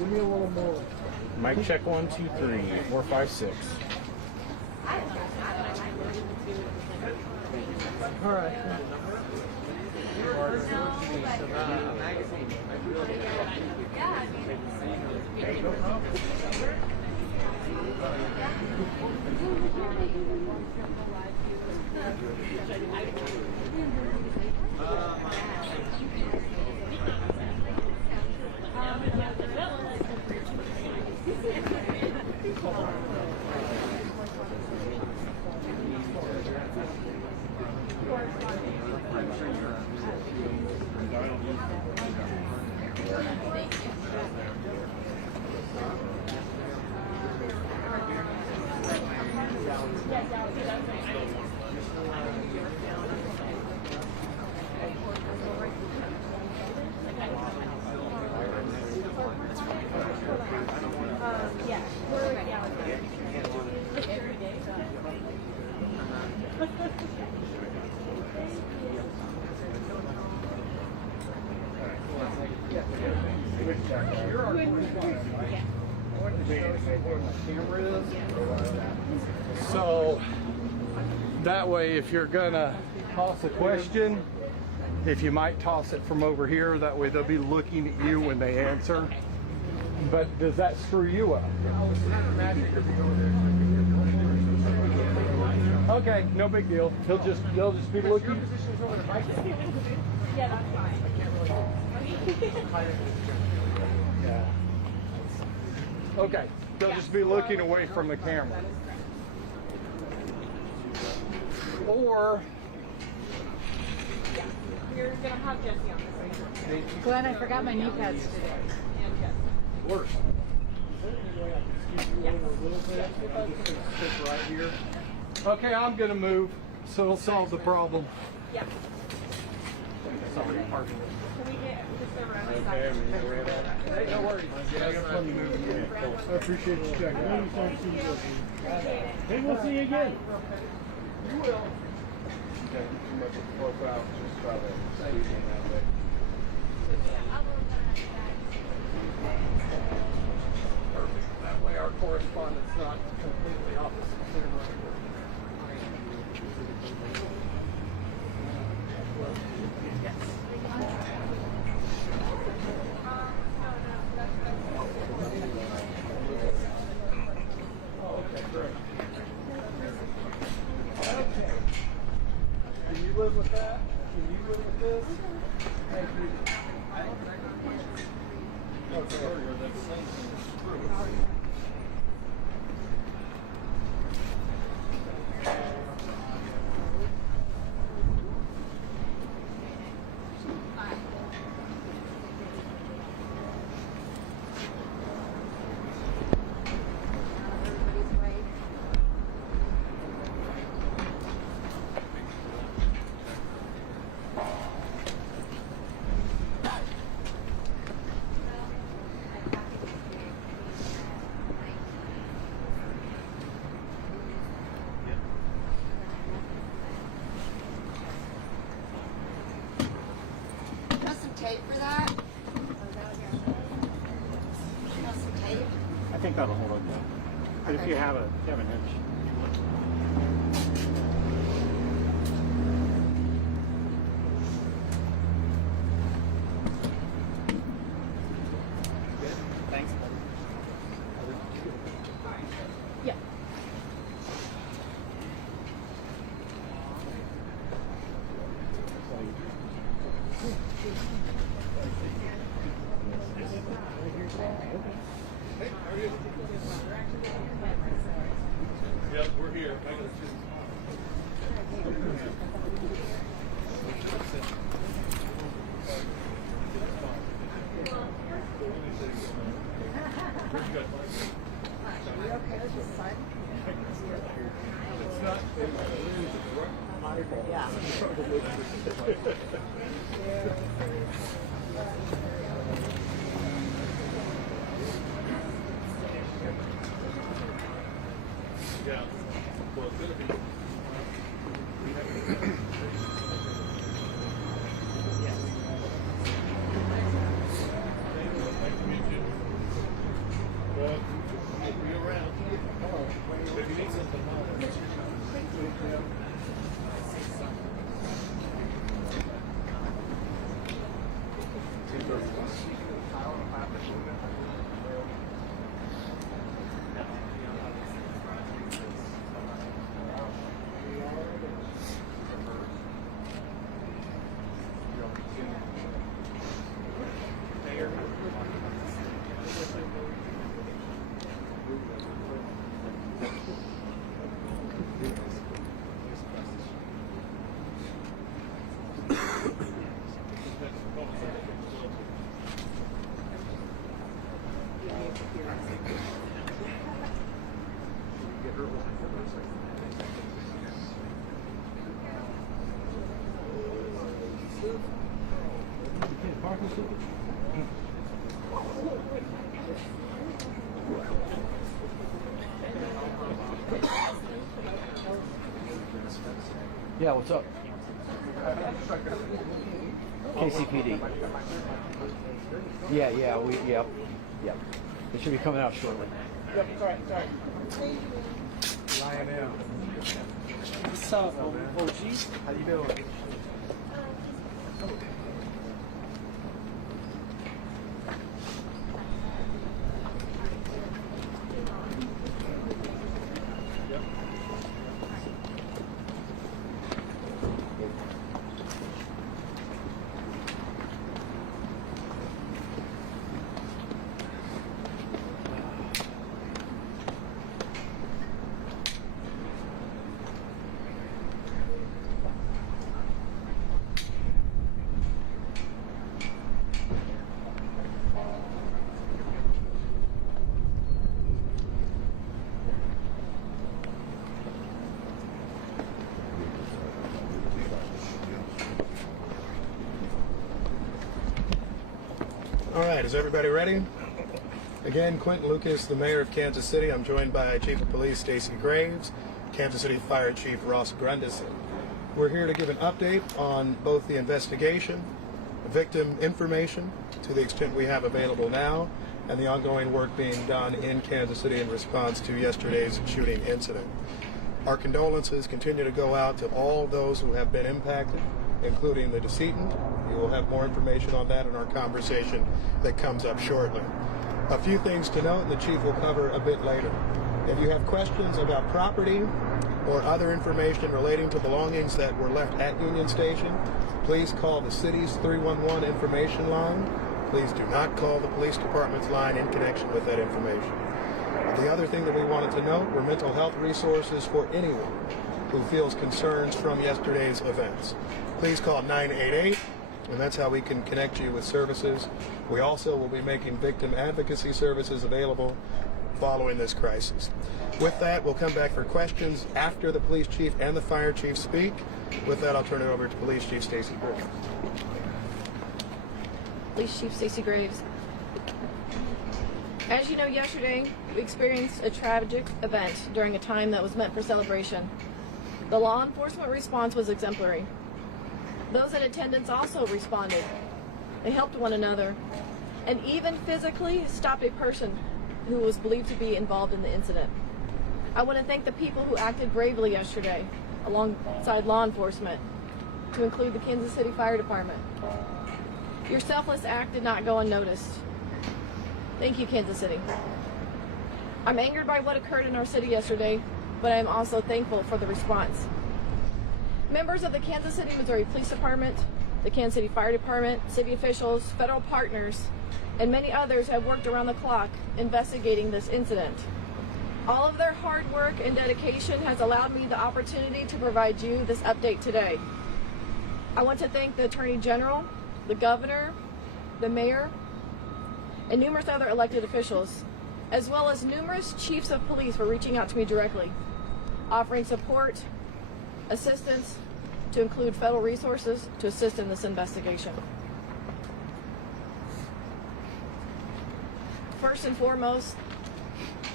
Give me a little more. Mic check 1, 2, 3, 4, 5, 6. All right. So that way, if you're gonna toss a question, if you might toss it from over here, that way they'll be looking at you when they answer. But does that screw you up? Okay, no big deal. They'll just be looking. Yeah, that's fine. Yeah. Okay, they'll just be looking away from the camera. Or You're gonna have Jesse on this. Glenn, I forgot my knee pads today. And Jesse. worse. Okay, I'm gonna move, so it'll solve the problem. Yeah. Sorry, pardon. Can we get just around the side? Hey, no worries. I got plenty moving here. I appreciate you checking. Hey, we'll see you again. You will. Okay, too much of a profile. Just try to say anything that way. Perfect. That way our correspondence not completely opposite. Okay, great. Okay. Can you live with that? Can you live with this? Thank you. Okay. That's the same thing as screw. Tape for that? Some tape? I think that'll hold it though. But if you have an inch. Thanks, buddy. Yeah. Yep, we're here. It's not. Yeah. Well, it's going to be. Nice to meet you. Yeah, what's up? KCPD. Yeah, yep. It should be coming out shortly. Yep, sorry. Lionel, What's up, OG? how you doing? All right, is everybody ready? Again, Quentin Lucas, the mayor of Kansas City. I'm joined by Chief of Police Stacey Graves, Kansas City Fire Chief Ross Grundison. We're here to give an update on both the investigation, victim information to the extent we have available now, and the ongoing work being done in Kansas City in response to yesterday's shooting incident. Our condolences continue to go out to all those who have been impacted, including the decedent. You will have more information on that in our conversation that comes up shortly. A few things to note, and the chief will cover a bit later. If you have questions about property or other information relating to belongings that were left at Union Station, please call the city's 311 information line. Please do not call the police department's line in connection with that information. The other thing that we wanted to note were mental health resources for anyone who feels concerns from yesterday's events. Please call 988, and that's how we can connect you with services. We also will be making victim advocacy services available following this crisis. With that, we'll come back for questions after the police chief and the fire chief speak. With that, I'll turn it over to Police Chief Stacey Graves. Police Chief Stacey Graves. As you know, yesterday we experienced a tragic event during a time that was meant for celebration. The law enforcement response was exemplary. Those in attendance also responded. They helped one another and even physically stopped a person who was believed to be involved in the incident. I want to thank the people who acted bravely yesterday alongside law enforcement, to include the Kansas City Fire Department. Your selfless act did not go unnoticed. Thank you, Kansas City. I'm angered by what occurred in our city yesterday, but I am also thankful for the response. Members of the Kansas City, Missouri Police Department, the Kansas City Fire Department, city officials, federal partners, and many others have worked around the clock investigating this incident. All of their hard work and dedication has allowed me the opportunity to provide you this update today. I want to thank the Attorney General, the Governor, the Mayor, and numerous other elected officials, as well as numerous chiefs of police for reaching out to me directly, offering support, assistance, to include federal resources to assist in this investigation. First and foremost,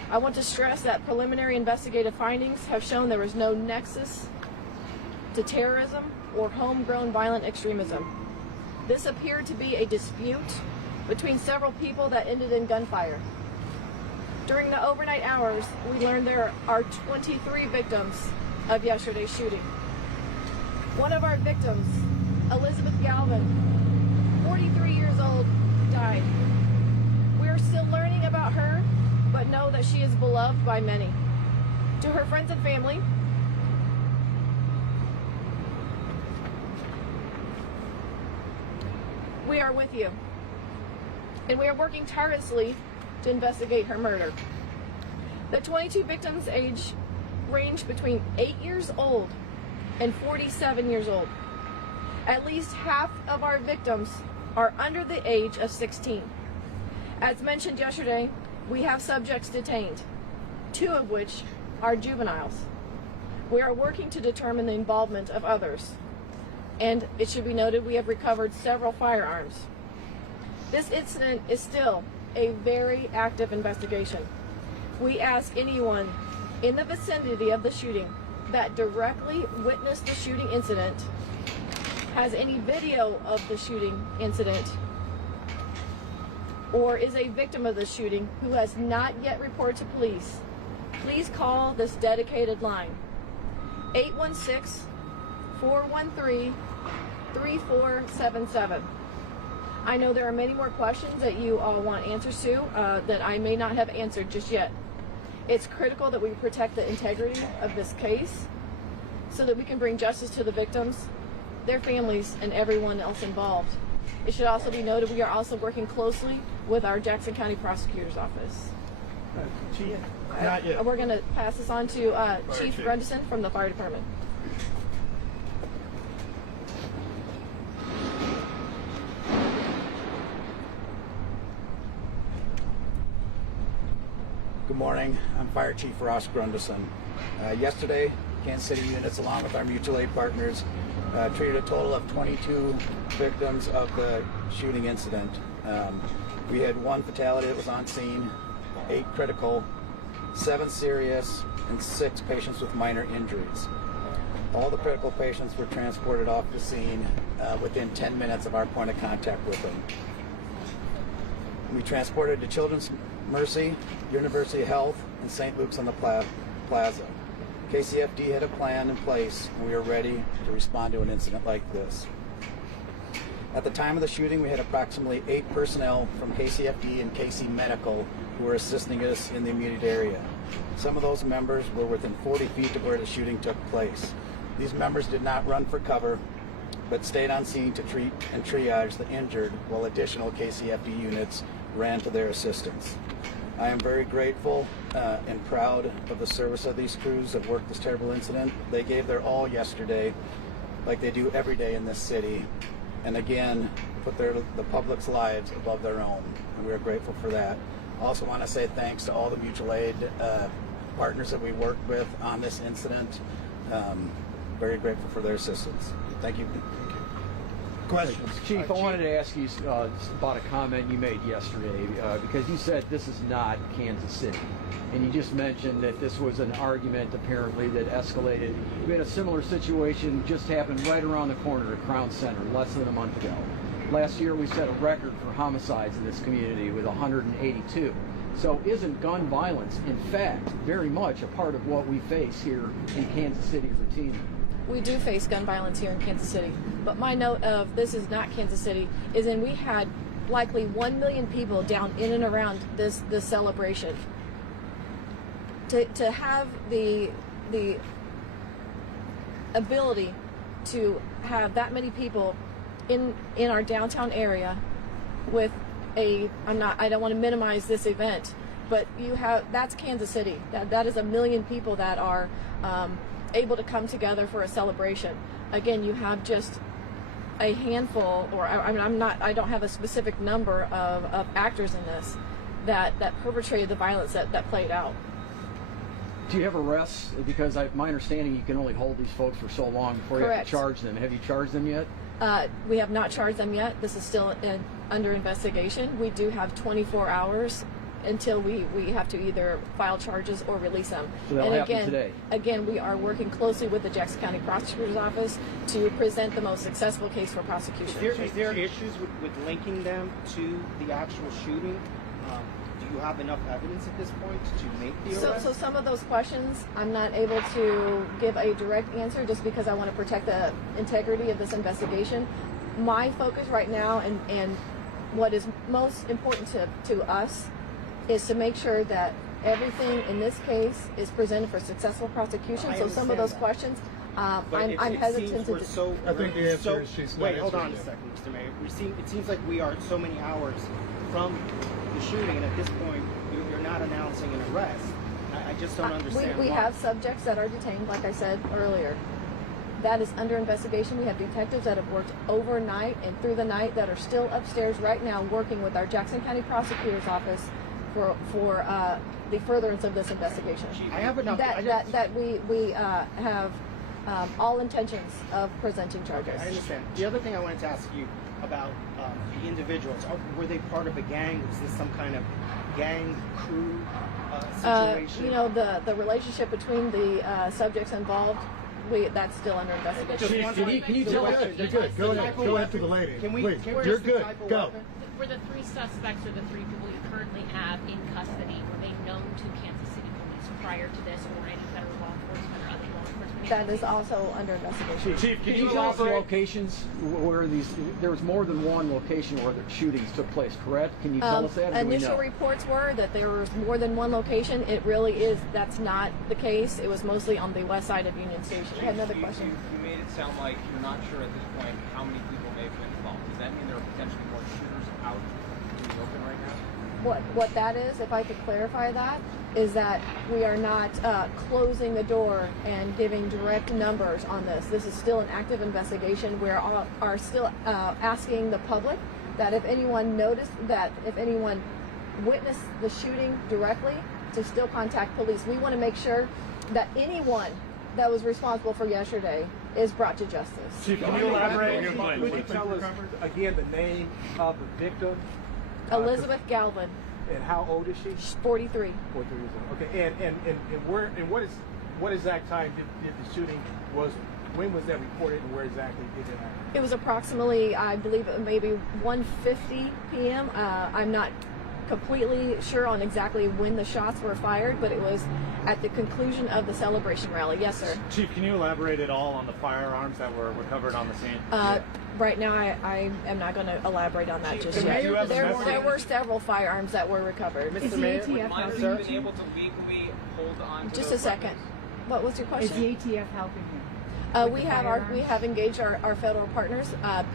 I want to stress that preliminary investigative findings have shown there was no nexus to terrorism or homegrown violent extremism. This appeared to be a dispute between several people that ended in gunfire. During the overnight hours, we learned there are 23 victims of yesterday's shooting. One of our victims, Elizabeth Galvin, 43 years old, died. We are still learning about her, but know that she is beloved by many. To her friends and family, we are with you, and we are working tirelessly to investigate her murder. The 22 victims' age ranged between 8 years old and 47 years old. At least half of our victims are under the age of 16. As mentioned yesterday, We have subjects detained, 2 of which are juveniles. We are working to determine the involvement of others. And it should be noted, we have recovered several firearms. This incident is still a very active investigation. We ask anyone in the vicinity of the shooting that directly witnessed the shooting incident, has any video of the shooting incident, or is a victim of the shooting who has not yet reported to police, please call this dedicated line, 816-413-3477. I know there are many more questions that you all want answers to that I may not have answered just yet. It's critical that we protect the integrity of this case so that we can bring justice to the victims, their families, and everyone else involved. It should also be noted we are also working closely with our Jackson County Prosecutor's Office. Chief? Not yet. We're going to pass this on to Chief Grundison from the Fire Department. Good morning. I'm Fire Chief Ross Grundison. Yesterday, Kansas City units, along with our mutual aid partners, treated a total of 22 victims of the shooting incident. We had 1 fatality that was on scene, 8 critical, 7 serious, and 6 patients with minor injuries. All the critical patients were transported off the scene within 10 minutes of our point of contact with them. We transported to Children's Mercy, University of Health, and St. Luke's on the Plaza. KCFD had a plan in place, and we were ready to respond to an incident like this. At the time of the shooting, we had approximately 8 personnel from KCFD and KC Medical who were assisting us in the immediate area. Some of those members were within 40 feet of where the shooting took place. These members did not run for cover, but stayed on scene to treat and triage the injured, while additional KCFD units ran to their assistance. I am very grateful and proud of the service of these crews that worked this terrible incident. They gave their all yesterday, like they do every day in this city, and again, put the public's lives above their own, and we are grateful for that. I also want to say thanks to all the mutual aid partners that we worked with on this incident. Very grateful for their assistance. Thank you. Questions? Chief, I wanted to ask you about a comment you made yesterday because you said this is not Kansas City. And you just mentioned that this was an argument apparently that escalated. We had a similar situation just happened right around the corner at Crown Center less than a month ago. Last year we set a record for homicides in this community with 182. So isn't gun violence, in fact, very much a part of what we face here in Kansas City routinely? We do face gun violence here in Kansas City, but my note of this is not Kansas City is we had likely 1 million people down in and around this celebration. To have the ability to have that many people in our downtown area with I don't want to minimize this event, but that's Kansas City. That is 1 million people that are able to come together for a celebration. Again, you have just a handful, or I don't have a specific number of actors in this that perpetrated the violence that played out. Do you have arrests? Because my understanding, you can only hold these folks for so long before you have to charge them. Have you charged them yet? We have not charged them yet. This is still under investigation. We do have 24 hours until we have to either file charges or release them. So that'll happen today. Again, we are working closely with the Jackson County Prosecutor's Office to present the most successful case for prosecution. Is there issues with linking them to the actual shooting? Do you have enough evidence at this point to make the arrest? So some of those questions I'm not able to give a direct answer just because I want to protect the integrity of this investigation. My focus right now and what is most important to us is to make sure that everything in this case is presented for successful prosecution. So some of those questions, I'm hesitant to. I think the answer is she's not. Wait, hold on a second, Mr. Mayor. It seems like we are so many hours from the shooting, and at this point, you're not announcing an arrest. I just don't understand. We have subjects that are detained, like I said earlier. That is under investigation. We have detectives that have worked overnight and through the night that are still upstairs right now working with our Jackson County Prosecutor's Office for the furtherance of this investigation. I have enough. That we have all intentions of presenting charges. I understand. The other thing I wanted to ask you about the individuals. Were they part of a gang? Was this some kind of gang crew situation? You know, the relationship between the subjects involved, that's still under investigation. Can you tell us? You're good. Go ahead. Go after the lady. Please. You're good. Go. For the 3 suspects or the 3 people you currently have in custody, were they known to Kansas City Police prior to this or any federal law enforcement or other law enforcement? That is also under investigation. Chief, Can you tell us the locations where there was more than one location where the shootings took place, correct? Can you tell us that? Or do we Initial know? reports were that there was more than one location. It really is, that's not the case. It was mostly on the west side of Union Station. I had another question. You made it sound like you're not sure at this point how many people may have been involved. Does that mean there are potentially more shooters out in the open right now? What that is, if I could clarify that, is that we are not closing the door and giving direct numbers on this. This is still an active investigation. We are still asking the public that if anyone noticed that, if anyone witnessed the shooting directly, to still contact police. We want to make sure that anyone that was responsible for yesterday is brought to justice. Chief, can you elaborate? Could you tell us again the name of the victim? Elizabeth Galvin, And how old is she? she's 43. 43 years old. Okay, and what exact time did the shooting was? When was that reported, and where exactly did it happen? It was approximately, I believe, maybe 1:50 p.m. I'm not completely sure on exactly when the shots were fired, but it was at the conclusion of the celebration rally. Yes, sir. Chief, can you elaborate at all on the firearms that were recovered on the scene? Right now, I am not going to elaborate on that just yet. There were several firearms that were recovered. Mr. Mayor, Would minors have been able to legally hold on to Just those a second. weapons? What was your question? Is the ATF helping him? We have engaged our federal partners.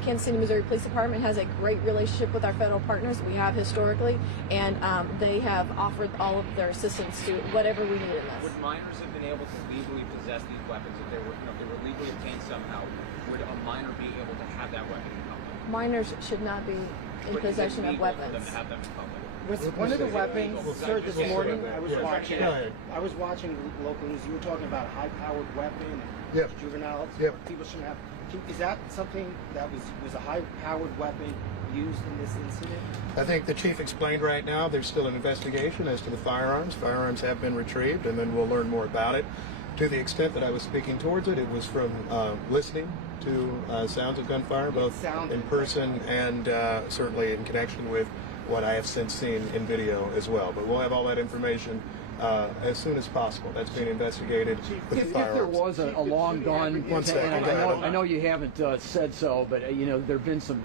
Kansas City, Missouri Police Department has a great relationship with our federal partners. We have historically, and they have offered all of their assistance to whatever we need in this. Would minors have been able to legally possess these weapons if they were, if they were legally obtained somehow? Would a minor be able to have that weapon in public? Minors should not be in But is it possession of legal for them weapons. to have them in public? Was one of the weapons, sir, this morning I was Yes. watching. Go ahead. I was watching local news. You were talking about a high-powered weapon, and Yep. juveniles. Yep. People shouldn't have. Is that something that was a high-powered weapon used in this incident? I think the chief explained right now there's still an investigation as to the firearms. Firearms have been retrieved, and then we'll learn more about it. To the extent that I was speaking towards it, it was from listening to sounds of gunfire, both in person and certainly in connection with what I have since seen in video as well. But we'll have all that information as soon as possible. That's being investigated with the If there firearms. was a long gun, One second, and go ahead. I know you haven't said so, but you know there have been some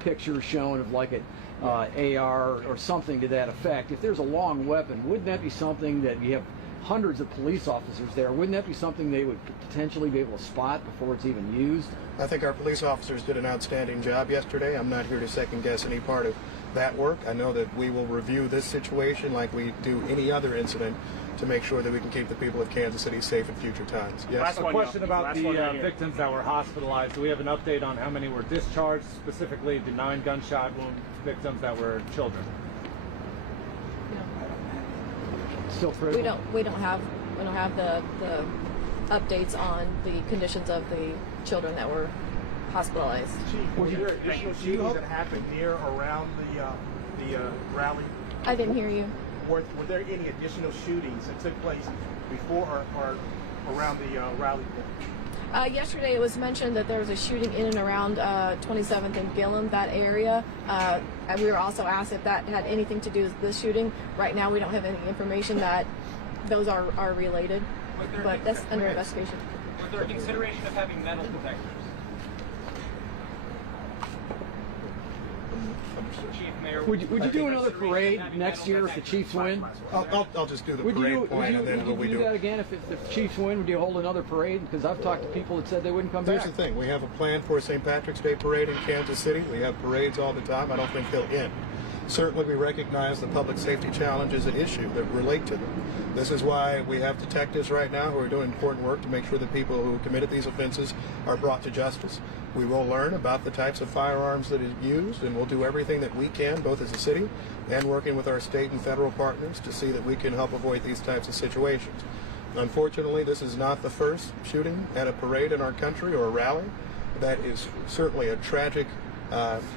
pictures shown of like an AR or something to that effect. If there's a long weapon, wouldn't that be something that you have hundreds of police officers there? Wouldn't that be something they would potentially be able to spot before it's even used? I think our police officers did an outstanding job yesterday. I'm not here to second guess any part of that work. I know that we will review this situation like we do any other incident to make sure that we can keep the people of Kansas City safe in future times. Yes? A question about the victims that were hospitalized. Do we have an update on how many were discharged, specifically the 9 gunshot wound victims that were children? Still critical. We don't have the updates on the conditions of the children that were hospitalized. Chief, were there additional shootings that happened near or around the rally? I didn't hear you. Were there any additional shootings that took place before or around the rally point? Yesterday it was mentioned that there was a shooting in and around 27th and Gillum, that area. And we were also asked if that had anything to do with this shooting. Right now we don't have any information that those are related, but that's under investigation. Was there a consideration of having metal detectors? Chief, Mayor, Would you do another parade next year if the Chiefs win? I'll just do the Would you parade point and then would what we you do that again if the Chiefs win? Would you hold another parade? Because I've talked to people that said they wouldn't come Here's back. the thing. We have a plan for a St. Patrick's Day parade in Kansas City. We have parades all the time. I don't think they'll end. Certainly we recognize the public safety challenges at issue that relate to them. This is why we have detectives right now who are doing important work to make sure that people who committed these offenses are brought to justice. We will learn about the types of firearms that is used, and we'll do everything that we can, both as a city and working with our state and federal partners, to see that we can help avoid these types of situations. Unfortunately, this is not the first shooting at a parade in our country or a rally. That is certainly a tragic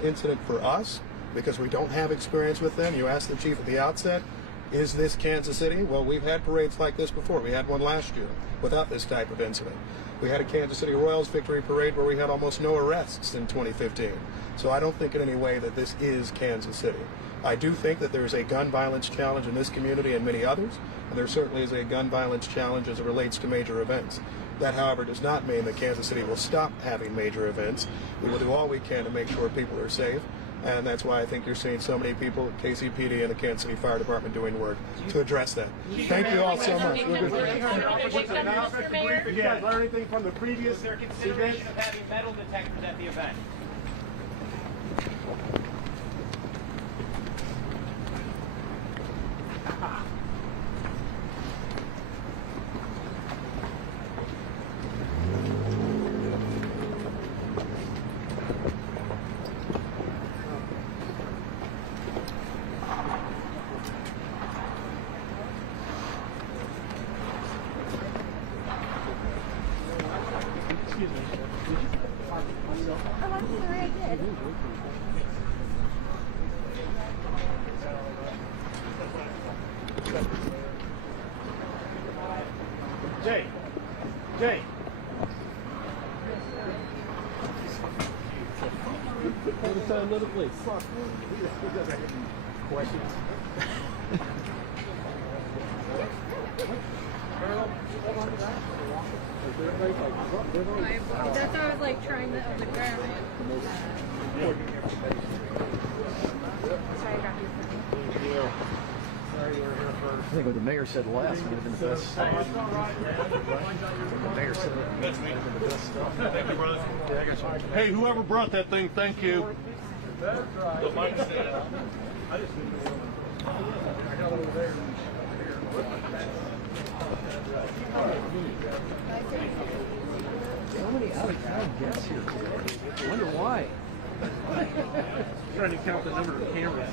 incident for us because we don't have experience with them. You asked the chief at the outset, is this Kansas City? Well, we've had parades like this before. We had one last year without this type of incident. We had a Kansas City Royals victory parade where we had almost no arrests in 2015. So I don't think in any way that this is Kansas City. I do think that there's a gun violence challenge in this community and many others, and there certainly is a gun violence challenge as it relates to major events. That, however, does not mean that Kansas City will stop having major events. We will do all we can to make sure people are safe, and that's why I think you're seeing so many people at KCPD and the Kansas City Fire Department doing work to address that. Thank you all so much. We're good. Did you guys learn anything from the previous Is there consideration of having metal detectors at the event? Jay. Another place. Questions? That's why I was like trying to open the I think what the mayor said last would have been the best. What the mayor said would have been the best stuff. Thank you, brother. Hey, whoever brought that thing, thank you. That's right. The mic stand. So many out-of-town guests here today. I wonder why. Trying to count the number of cameras.